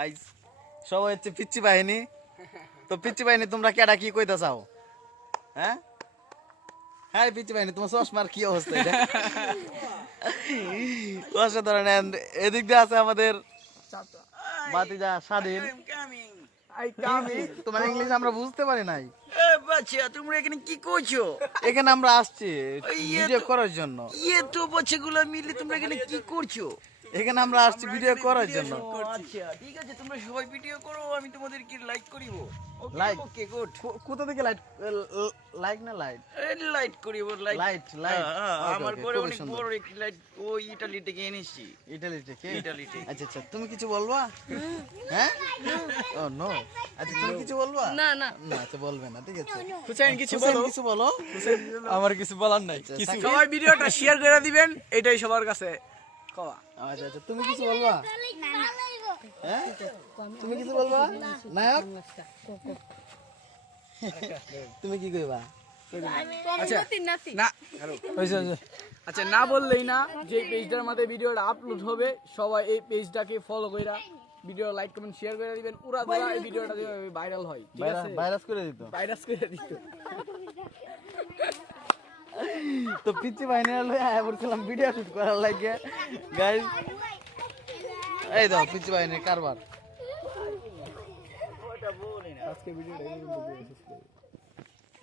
Guys সবাই হচ্ছে পিচ্চি বাহিনী। তো পিচ্চি বাহিনী তোমরা কেডা কি কইতে চাও? হ্যাঁ হ্যাঁ পিচ্চি বাহিনী, তোমার চশমার কি অবস্থা এটা? অসাধারণ। এদিক দিয়ে আছে আমাদের বাতিজা স্বাধীন। তোমার ইংলিশ আমরা বুঝতে পারি নাই। বাচ্চা তোমরা এখানে কি করছো? এখানে আমরা আসছি ভিডিও করার জন্য। তো বাচ্চাগুলো মিলে তোমরা এখানে কি করছো? এখানে আমরা আসছি ভিডিও করার জন্য। আচ্ছা ঠিক আছে, তোমরা সবাই ভিডিও করো, আমি তোমাদেরকে লাইক করিব। Like okay good. কোথা থেকে লাইট? লাইক না লাইট? লাইট করিব লাইট। লাইট লাইট আমার ঘরে অনেক বড় একটি লাইট ওই ইতালি থেকে এনেছি। ইটালি থেকে? ইতালি থেকে। আচ্ছা আচ্ছা, তুমি কিছু বলবা? হ্যাঁ ও নো। আচ্ছা তুমি কিছু বলবা? না না না আচ্ছা বলবে না, ঠিক আছে। হুসাইন কিছু হুসেন বলো। কিছু বলো। আমার কিছু বলার নাই। আচ্ছা, সবাই ভিডিওটা শেয়ার করে দিবেন, এটাই সবার কাছে কওয়া। আচ্ছা আচ্ছা, তুমি কিছু বলবা? হ্যাঁ তুমি কিছু বলবা? নায়ক তুমি কি কইবা? আচ্ছা নাতি নাতি না আচ্ছা না বললেই না, যে পেজটার মধ্যে ভিডিওটা আপলোড হবে সবাই এই পেজটাকে ফলো কইরা ভিডিও লাইক কমেন্ট শেয়ার করে দিবেন। উড়া ধরা এই ভিডিওটা যেভাবে ভাইরাল হয়, ঠিক আছে? ভাইরাস করে দিত। ভাইরাস করে দিত। তো পিচ্চি বাহিনী লই আয়া বলছিলাম ভিডিও শুট করার লাগে গাইস। এই দাও পিচ্চি বাহিনীর কারবার। আজকে ভিডিওটা এই পর্যন্ত